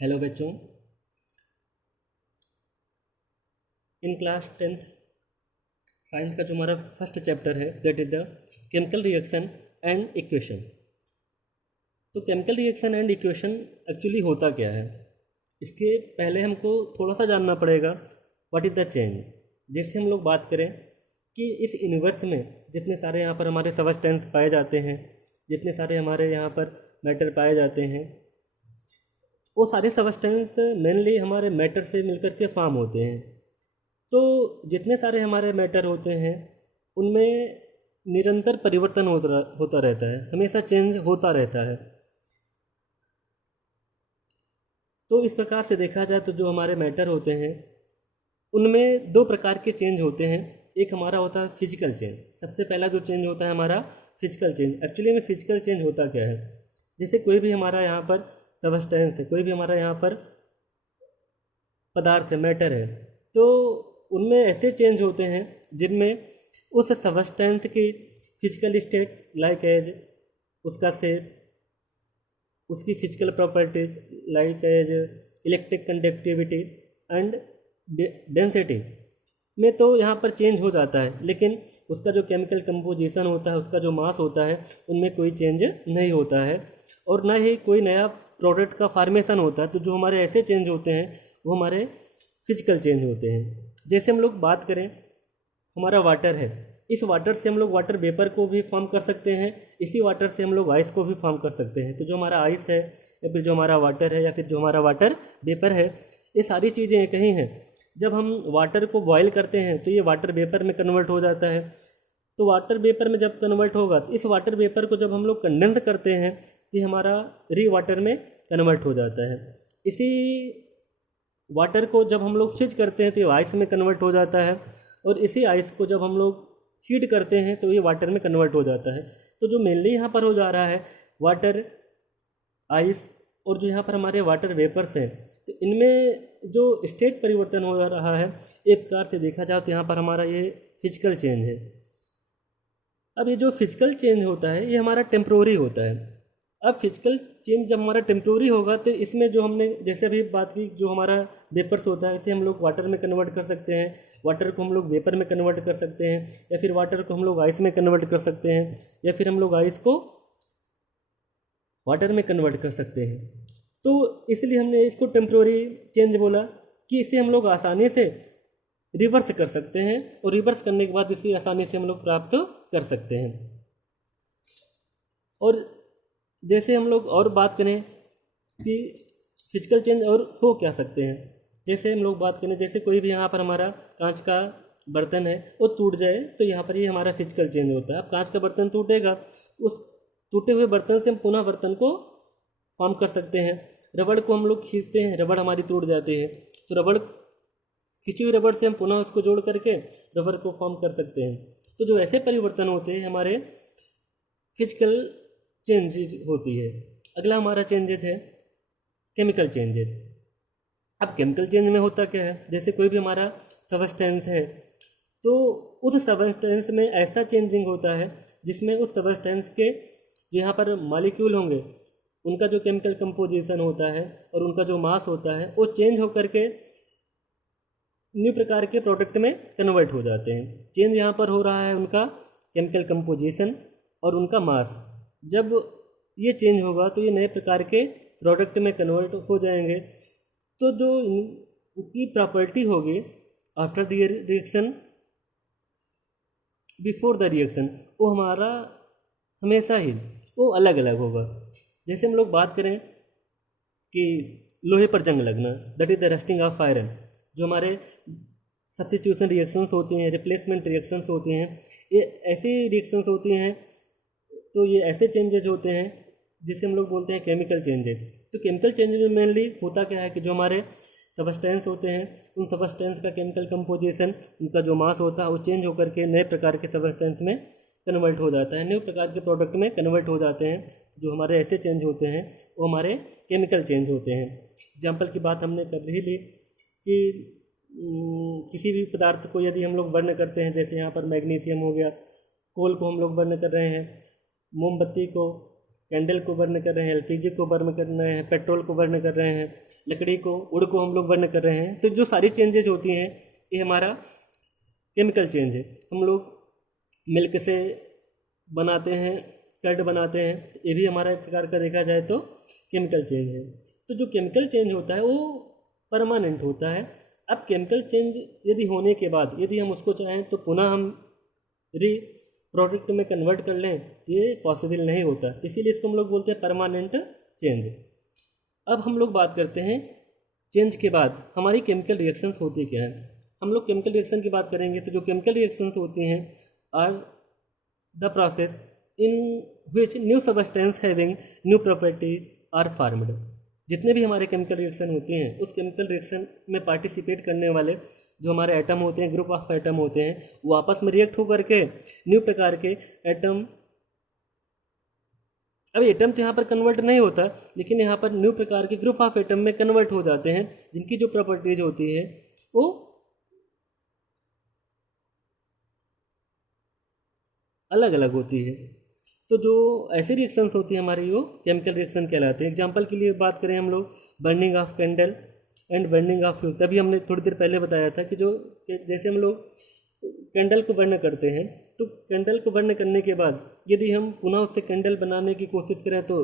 Hello बच्चों। In class 10th science का जो हमारा फर्स्ट चैप्टर है that is the chemical reaction and equation. तो chemical reaction and equation actually होता क्या है, इसके पहले हमको थोड़ा सा जानना पड़ेगा व्हाट इज़ द चेंज। जैसे हम लोग बात करें कि इस यूनिवर्स में जितने सारे यहाँ पर हमारे सबस्टेंस पाए जाते हैं, जितने सारे हमारे यहाँ पर मैटर पाए जाते हैं, वो सारे सबस्टेंस मेनली हमारे मैटर से मिलकर के फॉर्म होते हैं। तो जितने सारे हमारे मैटर होते हैं उनमें निरंतर परिवर्तन होता रहता है, हमेशा चेंज होता रहता है। तो इस प्रकार से देखा जाए तो जो हमारे मैटर होते हैं उनमें दो प्रकार के चेंज होते हैं। एक हमारा होता है फिजिकल चेंज। सबसे पहला जो चेंज होता है हमारा फिजिकल चेंज। एक्चुअली में फिजिकल चेंज होता क्या है, जैसे कोई भी हमारा यहाँ पर सबस्टेंस है, कोई भी हमारा यहाँ पर पदार्थ है, मैटर है, तो उनमें ऐसे चेंज होते हैं जिनमें उस सबस्टेंस की फिजिकल स्टेट लाइक एज उसका शेप, उसकी physical properties like as electric conductivity and density में तो यहाँ पर चेंज हो जाता है, लेकिन उसका जो केमिकल कंपोजिशन होता है, उसका जो मास होता है, उनमें कोई चेंज नहीं होता है और ना ही कोई नया प्रोडक्ट का फॉर्मेशन होता है। तो जो हमारे ऐसे चेंज होते हैं वो हमारे फिजिकल चेंज होते हैं। जैसे हम लोग बात करें, हमारा वाटर है, इस वाटर से हम लोग वाटर वेपर को भी फॉर्म कर सकते हैं, इसी वाटर से हम लोग आइस को भी फॉर्म कर सकते हैं। तो जो हमारा आइस है या फिर जो हमारा वाटर है या फिर जो हमारा वाटर वेपर है, ये सारी चीज़ें एक ही हैं। जब हम वाटर को बॉयल करते हैं तो ये वाटर वेपर में कन्वर्ट हो जाता है। तो वाटर वेपर में जब कन्वर्ट होगा तो इस वाटर वेपर को जब हम लोग कंडेंस करते हैं तो ये हमारा री वाटर में कन्वर्ट हो जाता है। इसी वाटर को जब हम लोग स्विच करते हैं तो ये आइस में कन्वर्ट हो जाता है और इसी आइस को जब हम लोग हीट करते हैं तो ये वाटर में कन्वर्ट हो जाता है। तो जो मेनली यहाँ पर हो जा रहा है वाटर, आइस और जो यहाँ पर हमारे वाटर वेपर्स हैं, तो इनमें जो स्टेट परिवर्तन हो रहा है, एक प्रकार से देखा जाए तो यहाँ पर हमारा ये फिजिकल चेंज है। अब ये जो फिजिकल चेंज होता है ये हमारा टेम्प्रोरी होता है। अब फिजिकल चेंज जब हमारा टेम्प्रोरी होगा तो इसमें जो हमने जैसे अभी बात की, जो हमारा वेपर्स होता है इसे हम लोग वाटर में कन्वर्ट कर सकते हैं, वाटर को हम लोग वेपर में कन्वर्ट कर सकते हैं, या फिर वाटर को हम लोग आइस में कन्वर्ट कर सकते हैं, या फिर हम लोग आइस को वाटर में कन्वर्ट कर सकते हैं। तो इसलिए हमने इसको टेम्प्रोरी चेंज बोला कि इसे हम लोग आसानी से रिवर्स कर सकते हैं और रिवर्स करने के बाद इसे आसानी से हम लोग प्राप्त कर सकते हैं। और जैसे हम लोग और बात करें कि फिजिकल चेंज और हो क्या सकते हैं, जैसे हम लोग बात करें, जैसे कोई भी यहाँ पर हमारा कांच का बर्तन है वो टूट जाए तो यहाँ पर ये हमारा फिजिकल चेंज होता है। अब कांच का बर्तन टूटेगा, उस टूटे हुए बर्तन से हम पुनः बर्तन को फॉर्म कर सकते हैं। रबड़ को हम लोग खींचते हैं, रबड़ हमारी टूट जाती है, तो रबड़ खींची हुई रबड़ से हम पुनः उसको जोड़ करके रबड़ को फॉर्म कर सकते हैं। तो जो ऐसे परिवर्तन होते हैं हमारे फिजिकल चेंजेज होती है। अगला हमारा चेंजेज है केमिकल चेंजेज। अब केमिकल चेंज में होता क्या है, जैसे कोई भी हमारा सबस्टेंस है तो उस सबस्टेंस में ऐसा चेंजिंग होता है जिसमें उस सबस्टेंस के जो यहाँ पर मॉलिक्यूल होंगे उनका जो केमिकल कंपोजिशन होता है और उनका जो मास होता है वो चेंज होकर के न्यू प्रकार के प्रोडक्ट में कन्वर्ट हो जाते हैं। चेंज यहाँ पर हो रहा है उनका केमिकल कंपोजिशन और उनका मास। जब ये चेंज होगा तो ये नए प्रकार के प्रोडक्ट में कन्वर्ट हो जाएंगे। तो जो इनकी प्रॉपर्टी होगी after the reaction, before the reaction, वो हमारा हमेशा ही वो अलग अलग होगा। जैसे हम लोग बात करें कि लोहे पर जंग लगना, that is the rusting of iron. जो हमारे सब्स्टिट्यूशन रिएक्शंस होती हैं, रिप्लेसमेंट रिएक्शंस होती हैं, ये ऐसी रिएक्शंस होती हैं। तो ये ऐसे चेंजेज होते हैं जिसे हम लोग बोलते हैं केमिकल चेंजेज। तो केमिकल चेंजेज में मेनली होता क्या है कि जो हमारे सबस्टेंस होते हैं उन सबस्टेंस का केमिकल कंपोजिशन, उनका जो मास होता है वो चेंज होकर के नए प्रकार के सबस्टेंस में कन्वर्ट हो जाता है, न्यू प्रकार के प्रोडक्ट में कन्वर्ट हो जाते हैं। जो हमारे ऐसे चेंज होते हैं वो हमारे केमिकल चेंज होते हैं। एग्जाम्पल की बात हमने कर ही ली कि किसी भी पदार्थ को यदि हम लोग बर्न करते हैं, जैसे यहाँ पर मैग्नीशियम हो गया, कोल को हम लोग बर्न कर रहे हैं, मोमबत्ती को, कैंडल को बर्न कर रहे हैं, एलपीजी को बर्न कर रहे हैं, पेट्रोल को बर्न कर रहे हैं, लकड़ी को, वुड को हम लोग बर्न कर रहे हैं। तो जो सारी चेंजेज होती हैं ये हमारा केमिकल चेंज है। हम लोग मिल्क से बनाते हैं, कर्ड बनाते हैं, ये भी हमारा एक प्रकार का देखा जाए तो केमिकल चेंज है। तो जो केमिकल चेंज होता है वो परमानेंट होता है। अब केमिकल चेंज यदि होने के बाद यदि हम उसको चाहें तो पुनः हम री प्रोडक्ट में कन्वर्ट कर लें, ये पॉसिबल नहीं होता, इसीलिए इसको हम लोग बोलते हैं परमानेंट चेंज। अब हम लोग बात करते हैं चेंज के बाद हमारी केमिकल रिएक्शंस होती क्या है। हम लोग केमिकल रिएक्शन की बात करेंगे तो जो केमिकल रिएक्शंस होती हैं are the process in which new substance having new properties are formed. जितने भी हमारे केमिकल रिएक्शन होते हैं उस केमिकल रिएक्शन में पार्टिसिपेट करने वाले जो हमारे एटम होते हैं, ग्रुप ऑफ एटम होते हैं, वो आपस में रिएक्ट होकर के न्यू प्रकार के एटम, अब एटम तो यहाँ पर कन्वर्ट नहीं होता लेकिन यहाँ पर न्यू प्रकार के ग्रुप ऑफ एटम में कन्वर्ट हो जाते हैं, जिनकी जो प्रॉपर्टीज होती है वो अलग अलग होती है। तो जो ऐसी रिएक्शंस होती है हमारी वो केमिकल रिएक्शन कहलाते हैं। एग्जांपल के लिए बात करें हम लोग burning of candle and burning of fuel. तभी हमने थोड़ी देर पहले बताया था कि जैसे हम लोग कैंडल को बर्न करते हैं तो कैंडल को बर्न करने के बाद यदि हम पुनः उससे कैंडल बनाने की कोशिश करें तो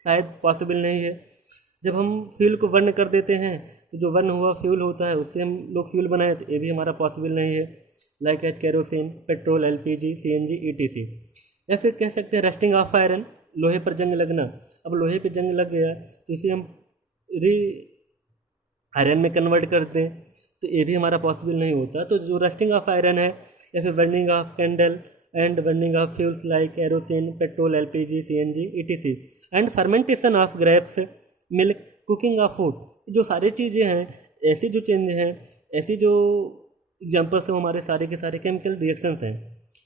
शायद पॉसिबल नहीं है। जब हम फ्यूल को बर्न कर देते हैं तो जो बर्न हुआ फ्यूल होता है उससे हम लोग फ्यूल बनाए तो ये भी हमारा पॉसिबल नहीं है, like as kerosene, petrol, LPG, CNG, etc. या फिर कह सकते हैं रस्टिंग ऑफ आयरन, लोहे पर जंग लगना। अब लोहे पर जंग लग गया तो इसे हम री आयरन में कन्वर्ट करते हैं तो ये भी हमारा पॉसिबल नहीं होता। तो जो रस्टिंग ऑफ आयरन है या फिर burning of candle and burning of fuels like kerosene, petrol, LPG, CNG, etc and fermentation of grapes, milk, cooking of food, जो सारी चीज़ें हैं, ऐसी जो चेंज हैं, ऐसी जो एग्जाम्पल्स हैं हमारे सारे के सारे केमिकल रिएक्शंस हैं।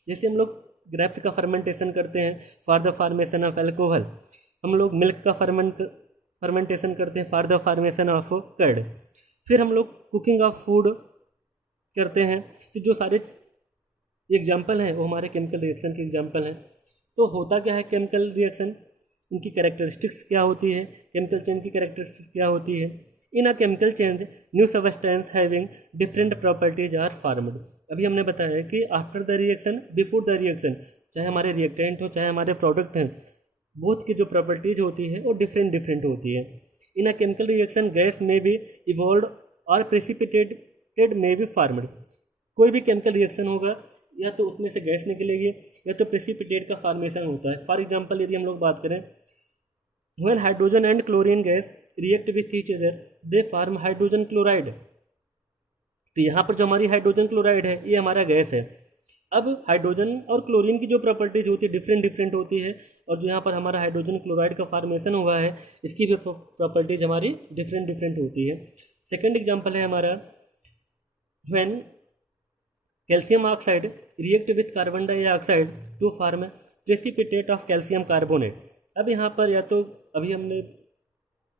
जैसे हम लोग ग्रेप्स का फर्मेंटेशन करते हैं for the formation of alcohol, हम लोग मिल्क का फर्मेंटेशन करते हैं for the formation of curd, फिर हम लोग कुकिंग ऑफ फूड करते हैं। तो जो सारे एग्जाम्पल हैं वो हमारे केमिकल रिएक्शन के एग्जाम्पल हैं। तो होता क्या है केमिकल रिएक्शन, उनकी कैरेक्टरिस्टिक्स क्या होती है, केमिकल चेंज की कैरेक्टरिस्टिक्स क्या होती है। In a chemical change new substance having different properties are formed. अभी हमने बताया कि after the reaction, before the reaction, चाहे हमारे रिएक्टेंट हो चाहे हमारे प्रोडक्ट हैं, बोथ की जो प्रॉपर्टीज होती है वो डिफरेंट होती है। In a chemical reaction gas में बी इवॉल्व और प्रेसिपिटेटेड में बी फॉर्म्ड। कोई भी केमिकल रिएक्शन होगा या तो उसमें से गैस निकलेगी या तो प्रेसिपिटेट का फॉर्मेशन होता है। फॉर एग्जांपल यदि हम लोग बात करें, when hydrogen and chlorine gas react with each other they form hydrogen chloride. तो यहाँ पर जो हमारी हाइड्रोजन क्लोराइड है ये हमारा गैस है। अब हाइड्रोजन और क्लोरीन की जो प्रॉपर्टीज होती है डिफरेंट होती है, और जो यहाँ पर हमारा हाइड्रोजन क्लोराइड का फॉर्मेशन हुआ है इसकी भी प्रॉपर्टीज हमारी डिफरेंट होती है। सेकेंड एग्जाम्पल है हमारा, when calcium oxide react with carbon dioxide to form precipitate of calcium carbonate. अब यहाँ पर या तो अभी हमने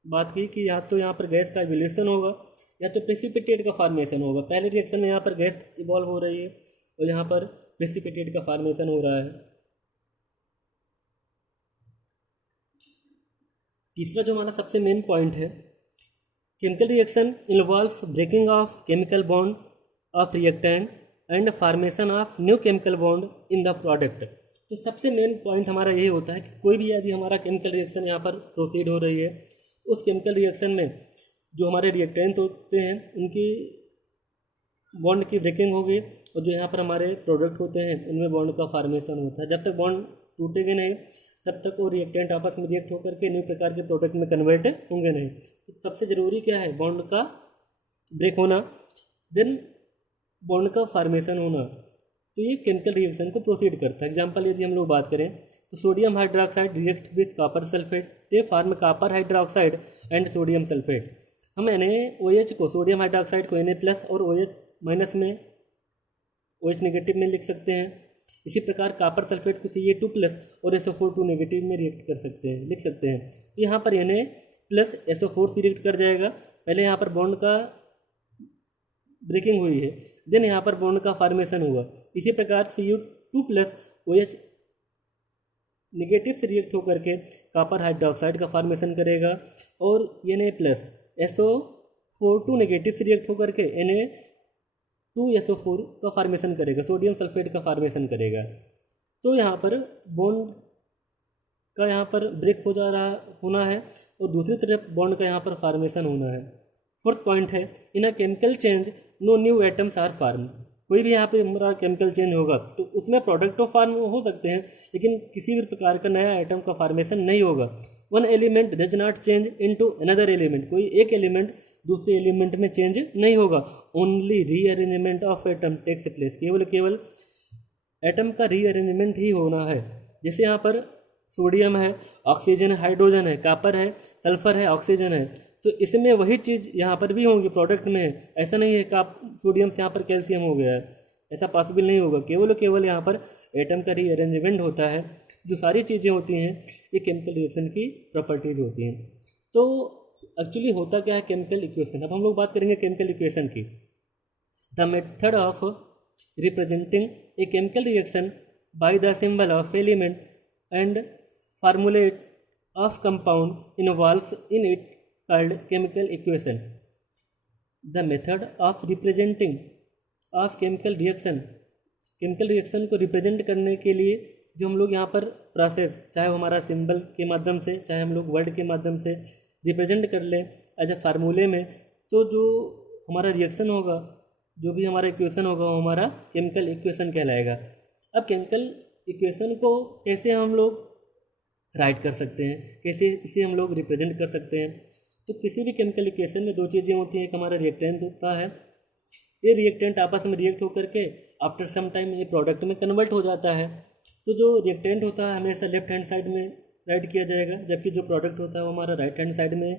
बात की कि या तो यहाँ पर गैस का इवोल्यूशन होगा या तो प्रेसिपिटेट का फॉर्मेशन होगा। पहले रिएक्शन में यहाँ पर गैस इवॉल्व हो रही है और यहाँ पर प्रेसिपिटेट का फॉर्मेशन हो रहा है। तीसरा जो हमारा सबसे मेन पॉइंट है, chemical reaction involves breaking of chemical bond of reactant and formation of new chemical bond in the product. तो सबसे मेन पॉइंट हमारा ये होता है कि कोई भी यदि हमारा केमिकल रिएक्शन यहाँ पर प्रोसीड हो रही है, उस केमिकल रिएक्शन में जो हमारे रिएक्टेंट होते हैं उनकी बॉन्ड की ब्रेकिंग होगी और जो यहाँ पर हमारे प्रोडक्ट होते हैं उनमें बॉन्ड का फॉर्मेशन होता है। जब तक बॉन्ड टूटेंगे नहीं तब तक वो रिएक्टेंट आपस में रिएक्ट होकर के न्यू प्रकार के प्रोडक्ट में कन्वर्ट होंगे नहीं। तो सबसे ज़रूरी क्या है, बॉन्ड का ब्रेक होना, देन बॉन्ड का फॉर्मेशन होना। तो ये केमिकल रिएक्शन को प्रोसीड करता है। एग्जांपल यदि हम लोग बात करें तो sodium hydroxide react with copper sulphate, they form copper hydroxide and sodium sulphate. हम NaOH को, सोडियम हाइड्रोक्साइड को Na+ और OH- में, OH नेगेटिव में लिख सकते हैं। इसी प्रकार कॉपर सल्फेट को Ca2+ और SO4 नेगेटिव में रिएक्ट कर सकते हैं, लिख सकते हैं। तो यहाँ पर Na+ SO4 से रिएक्ट कर जाएगा। पहले यहाँ पर बॉन्ड का ब्रेकिंग हुई है, देन यहाँ पर बॉन्ड का फॉर्मेशन हुआ। इसी प्रकार Cu2+ OH निगेटिव से रिएक्ट होकर के कॉपर हाइड्रोक्साइड का फॉर्मेशन करेगा और Na+SO4 नेगेटिव से रिएक्ट होकर के Na2SO4 का फॉर्मेशन करेगा, सोडियम सल्फेट का फॉर्मेशन करेगा। तो यहाँ पर बॉन्ड का यहाँ पर ब्रेक हो जा रहा होना है और दूसरी तरफ बॉन्ड का यहाँ पर फॉर्मेशन होना है। फोर्थ पॉइंट है, in a chemical change no new atoms are form. कोई भी यहाँ पे हमारा केमिकल चेंज होगा तो उसमें प्रोडक्ट ऑफ फॉर्म हो सकते हैं, लेकिन किसी भी प्रकार का नया एटम का फॉर्मेशन नहीं होगा। One element does not change into another element. कोई एक एलिमेंट दूसरे एलिमेंट में चेंज नहीं होगा। Only rearrangement of atom takes place. केवल एटम का रीअरेंजमेंट ही होना है। जैसे यहाँ पर सोडियम है, ऑक्सीजन है, हाइड्रोजन है, कॉपर है, सल्फर है, ऑक्सीजन है, तो इसमें वही चीज़ यहाँ पर भी होंगी, प्रोडक्ट में है। ऐसा नहीं है कि आप सोडियम से यहाँ पर कैल्शियम हो गया है, ऐसा पॉसिबल नहीं होगा। केवल यहाँ पर एटम का रीअरेंजमेंट होता है। जो सारी चीज़ें होती हैं ये केमिकल रिएक्शन की प्रॉपर्टीज होती हैं। तो एक्चुअली होता क्या है केमिकल इक्वेशन। अब हम लोग बात करेंगे केमिकल इक्वेशन की। The method of representing a chemical reaction by the symbol of element and formulate of compound involves in it called chemical equation. The method of representing of chemical reaction को represent करने के लिए जो हम लोग यहाँ पर प्रोसेस, चाहे वो हमारा सिंबल के माध्यम से, चाहे हम लोग वर्ड के माध्यम से रिप्रेजेंट कर लें एज ए फार्मूले में, तो जो हमारा रिएक्शन होगा, जो भी हमारा इक्वेशन होगा, वो हमारा केमिकल इक्वेशन कहलाएगा। अब केमिकल इक्वेशन को कैसे हम लोग राइट कर सकते हैं, कैसे इसे हम लोग रिप्रेजेंट कर सकते हैं। तो किसी भी केमिकल इक्वेशन में दो चीज़ें होती हैं। एक हमारा रिएक्टेंट होता है, ये रिएक्टेंट आपस में रिएक्ट होकर के आफ्टर सम टाइम ये प्रोडक्ट में कन्वर्ट हो जाता है। तो जो रिएक्टेंट होता है हमेशा लेफ्ट हैंड साइड में राइट किया जाएगा, जबकि जो प्रोडक्ट होता है वो हमारा राइट हैंड साइड में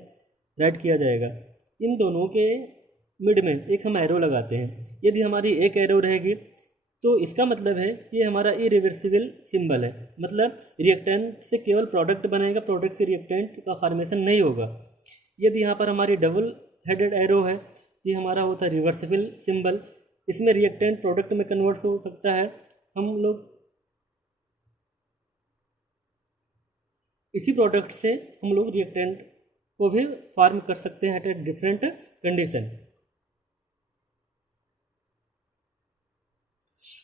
राइट किया जाएगा। इन दोनों के मिड में एक हम एरो लगाते हैं। यदि हमारी एक एरो रहेगी तो इसका मतलब है ये हमारा इरिवर्सिबल सिंबल है, मतलब रिएक्टेंट से केवल प्रोडक्ट बनेगा, प्रोडक्ट से रिएक्टेंट का फॉर्मेशन नहीं होगा। यदि यहाँ पर हमारी डबल हेडेड एरो है तो ये हमारा होता है रिवर्सिबल सिंबल। इसमें रिएक्टेंट प्रोडक्ट में कन्वर्ट हो सकता है। हम लोग इसी प्रोडक्ट से हम लोग रिएक्टेंट को भी फॉर्म कर सकते हैं एट ए डिफरेंट कंडीशन।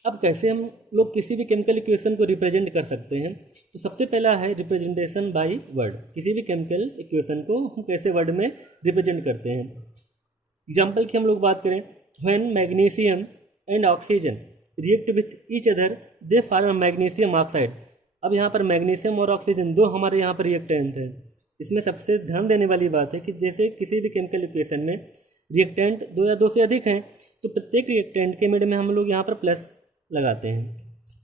अब कैसे हम लोग किसी भी केमिकल इक्वेशन को रिप्रेजेंट कर सकते हैं, तो सबसे पहला है रिप्रेजेंटेशन बाय वर्ड। किसी भी केमिकल इक्वेशन को हम कैसे वर्ड में रिप्रेजेंट करते हैं। एग्जांपल की हम लोग बात करें, when magnesium and oxygen react with each other they form magnesium oxide. अब यहाँ पर मैग्नीशियम और ऑक्सीजन दो हमारे यहाँ पर रिएक्टेंट हैं। इसमें सबसे ध्यान देने वाली बात है कि जैसे किसी भी केमिकल इक्वेशन में रिएक्टेंट दो या दो से अधिक हैं तो प्रत्येक रिएक्टेंट के मिड में हम लोग यहाँ पर प्लस लगाते हैं।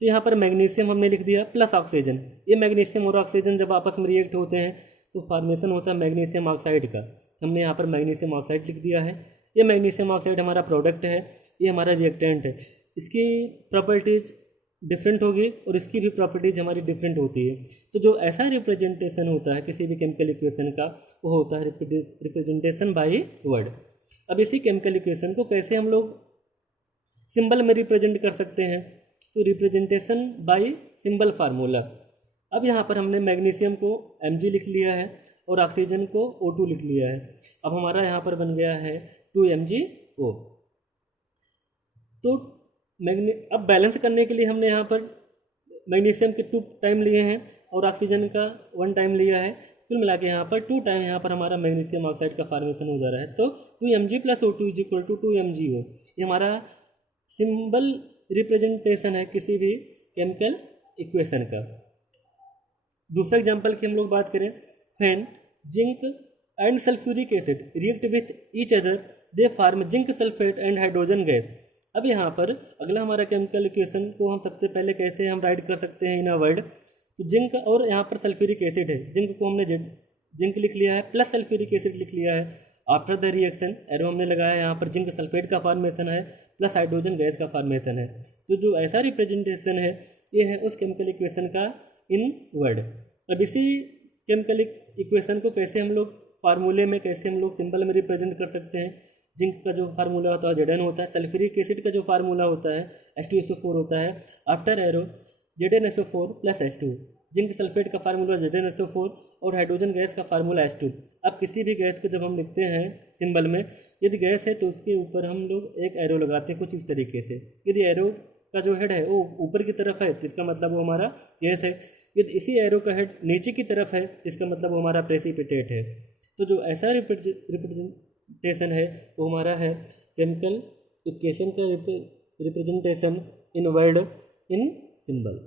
तो यहाँ पर मैग्नीशियम हमने लिख दिया प्लस ऑक्सीजन। ये मैग्नीशियम और ऑक्सीजन जब आपस में रिएक्ट होते हैं तो फॉर्मेशन होता है मैग्नीशियम ऑक्साइड का। हमने यहाँ पर मैग्नीशियम ऑक्साइड लिख दिया है। ये मैग्नीशियम ऑक्साइड हमारा प्रोडक्ट है, ये हमारा रिएक्टेंट है। इसकी प्रॉपर्टीज डिफरेंट होगी और इसकी भी प्रॉपर्टीज हमारी डिफरेंट होती है। तो जो ऐसा रिप्रेजेंटेशन होता है किसी भी केमिकल इक्वेशन का, वो होता है रिप्रेजेंटेशन बाय वर्ड। अब इसी केमिकल इक्वेशन को कैसे हम लोग सिंबल में रिप्रेजेंट कर सकते हैं, तो रिप्रेजेंटेशन बाय सिंबल फार्मूला। अब यहाँ पर हमने मैग्नीशियम को Mg लिख लिया है और ऑक्सीजन को O2 लिख लिया है। अब हमारा यहाँ पर बन गया है 2MgO। तो अब बैलेंस करने के लिए हमने यहाँ पर मैग्नीशियम के 2 टाइम लिए हैं और ऑक्सीजन का 1 टाइम लिया है। कुल मिला के यहाँ पर 2 टाइम यहाँ पर हमारा मैग्नीशियम ऑक्साइड का फॉर्मेशन हो जा रहा है। तो 2Mg + O2 = 2MgO। ये हमारा सिंबल रिप्रेजेंटेशन है किसी भी केमिकल इक्वेशन का। दूसरा एग्जांपल की हम लोग बात करें, when zinc and sulphuric acid react with each other they form zinc sulphate and hydrogen gas. अब यहाँ पर अगला हमारा केमिकल इक्वेशन को हम सबसे पहले कैसे हम राइट कर सकते हैं इन अ वर्ड। तो जिंक और यहाँ पर सल्फ्यूरिक एसिड है, जिंक को हमने जिंक लिख लिया है प्लस सल्फ्यूरिक एसिड लिख लिया है। आफ्टर द रिएक्शन एरो हमने लगाया है, यहाँ पर जिंक सल्फेट का फॉर्मेशन है प्लस हाइड्रोजन गैस का फॉर्मेशन है। तो जो ऐसा रिप्रेजेंटेशन है ये है उस केमिकल इक्वेशन का इन वर्ड। अब इसी केमिकल इक्वेशन को कैसे हम लोग फार्मूले में, कैसे हम लोग सिंबल में रिप्रेजेंट कर सकते हैं। जिंक का जो फार्मूला होता है Zn होता है, सल्फ्यूरिक एसिड का जो फार्मूला होता है H2SO4 होता है। After arrow ZnSO4 + H2 zinc sulphate का फार्मूला Zn2O4 और हाइड्रोजन गैस का फार्मूला H2। अब किसी भी गैस को जब हम लिखते हैं सिंबल में, यदि गैस है तो उसके ऊपर हम लोग एक एरो लगाते हैं कुछ इस तरीके से। यदि एरो का जो हेड है वो ऊपर की तरफ है तो इसका मतलब वो हमारा गैस है, यदि इसी एरो का हेड नीचे की तरफ है तो इसका मतलब वो हमारा प्रेसिपिटेट है। तो जो ऐसा रिप्रेजेंटेशन है वो हमारा है केमिकल इक्वेशन का representation in word in symbol.